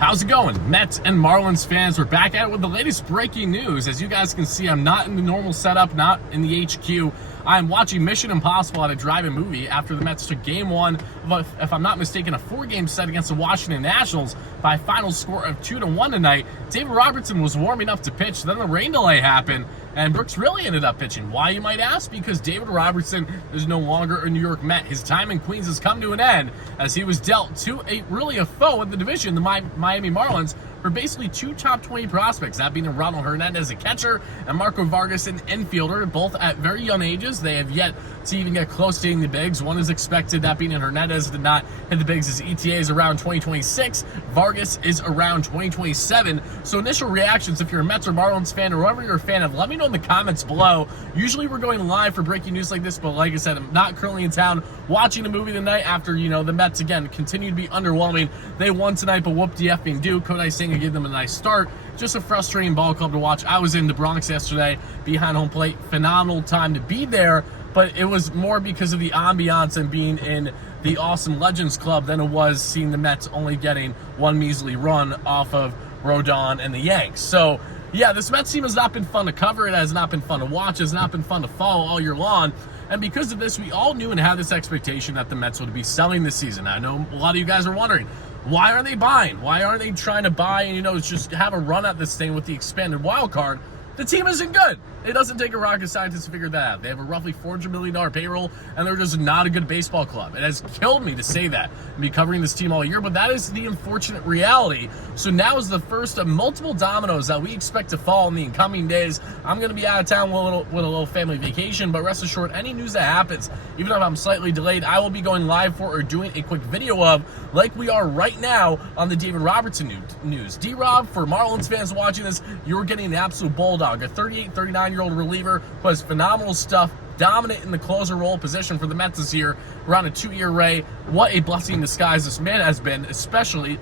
How's it going? Mets and Marlins fans, we're back at it with the latest breaking news. As you guys can see, I'm not in the normal setup, not in the HQ. I'm watching Mission Impossible at a drive-in movie after the Mets took Game 1 of, if I'm not mistaken, a 4-game set against the Washington Nationals by a final score of 2-1 tonight. David Robertson was warming up to pitch, then the rain delay happened, and Brooks really ended up pitching. Why, you might ask? Because David Robertson is no longer a New York Met. His time in Queens has come to an end as he was dealt to a foe in the division, the Miami Marlins, for basically two top 20 prospects, that being Ronald Hernandez, a catcher, and Marco Vargas, an infielder, both at very young ages. They have yet to even get close to hitting the bigs. One is expected, that being Hernandez, did not hit the bigs. His ETA is around 2026. Vargas is around 2027. So initial reactions, if you're a Mets or Marlins fan or whoever you're a fan of, let me know in the comments below. Usually we're going live for breaking news like this, but like I said, I'm not currently in town watching the movie tonight after, the Mets, again, continue to be underwhelming. They won tonight, but whoop de effing do. Kodai Singh gave them a nice start. Just a frustrating ball club to watch. I was in the Bronx yesterday behind home plate. Phenomenal time to be there, but it was more because of the ambiance and being in the awesome Legends Club than it was seeing the Mets only getting one measly run off of Rodon and the Yanks. So, yeah, this Mets team has not been fun to cover. It has not been fun to watch. It has not been fun to follow all year long. And because of this, we all knew and had this expectation that the Mets would be selling this season. I know a lot of you guys are wondering, why aren't they buying? Why aren't they trying to buy and, just have a run at this thing with the expanded wild card? The team isn't good. It doesn't take a rocket scientist to figure that out. They have a roughly $400 million payroll, and they're just not a good baseball club. It has killed me to say that and be covering this team all year, but that is the unfortunate reality. So now is the first of multiple dominoes that we expect to fall in the incoming days. I'm going to be out of town with a little family vacation, but rest assured, any news that happens, even if I'm slightly delayed, I will be going live for or doing a quick video of, like we are right now on the David Robertson news. D-Rob, for Marlins fans watching this, you're getting an absolute bulldog, a 38, 39-year-old reliever who has phenomenal stuff, dominant in the closer role position for the Mets this year, around a 2-year. What a blessing in disguise this man has been, especially,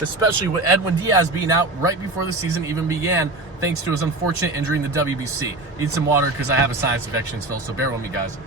especially with Edwin Diaz being out right before the season even began, thanks to his unfortunate injury in the WBC. Need some water because I have a sinus infection still, so bear with me, guys.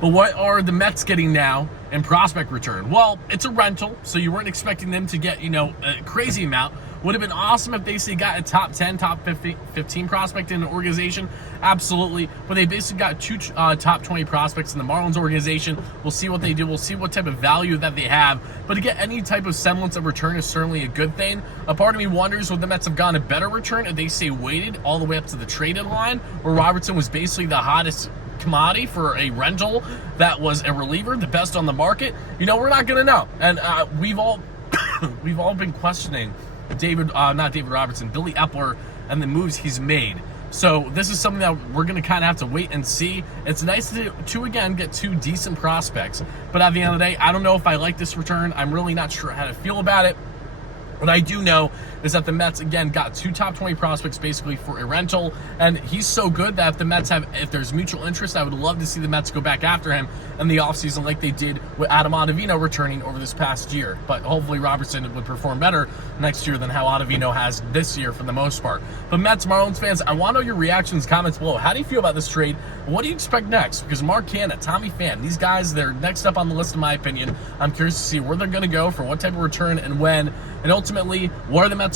But what are the Mets getting now in prospect return? Well, it's a rental, so you weren't expecting them to get, a crazy amount. Would have been awesome if they got a top 10, top 15 prospect in an organization. Absolutely. But they basically got two top 20 prospects in the Marlins organization. We'll see what they do. We'll see what type of value that they have. But to get any type of semblance of return is certainly a good thing. A part of me wonders, would the Mets have gotten a better return if they say waited all the way up to the trade deadline, where Robertson was basically the hottest commodity for a rental that was a reliever, the best on the market? We're not going to know. And we've all been questioning not David Robertson, Billy Epler, and the moves he's made. So this is something that we're going to kind of have to wait and see. It's nice to again, get two decent prospects. But at the end of the day, I don't know if I like this return. I'm really not sure how to feel about it. What I do know is that the Mets, again, got two top 20 prospects basically for a rental, and he's so good that if there's mutual interest, I would love to see the Mets go back after him in the offseason like they did with Adam Ottavino returning over this past year. But hopefully Robertson would perform better next year than how Ottavino has this year for the most part. But Mets, Marlins fans, I want to know your reactions, comments below. How do you feel about this trade? What do you expect next? Because Mark Canna, Tommy Pham, these guys, they're next up on the list in my opinion. I'm curious to see where they're going to go, for what type of return and when, and ultimately, what are the Mets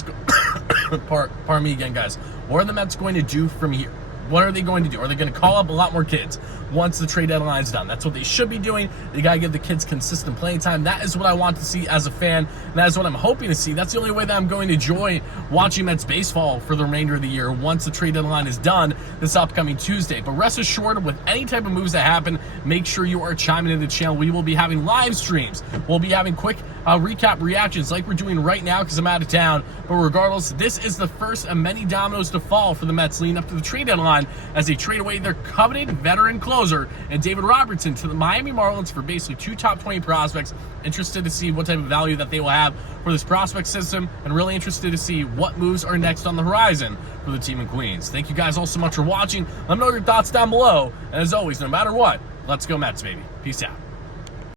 pardon me again, guys. What are the Mets going to do from here? What are they going to do? Are they going to call up a lot more kids once the trade deadline is done? That's what they should be doing. They got to give the kids consistent playing time. That is what I want to see as a fan. That is what I'm hoping to see. That's the only way that I'm going to enjoy watching Mets baseball for the remainder of the year once the trade deadline is done this upcoming Tuesday. But rest assured, with any type of moves that happen, make sure you are chiming into the channel. We will be having live streams. We'll be having quick recap reactions like we're doing right now because I'm out of town. But regardless, this is the first of many dominoes to fall for the Mets leading up to the trade deadline as they trade away their coveted veteran closer and David Robertson to the Miami Marlins for basically two top 20 prospects. Interested to see what type of value that they will have for this prospect system, and really interested to see what moves are next on the horizon for the team in Queens. Thank you guys all so much for watching. Let me know your thoughts down below. And as always, no matter what, let's go Mets, baby. Peace out.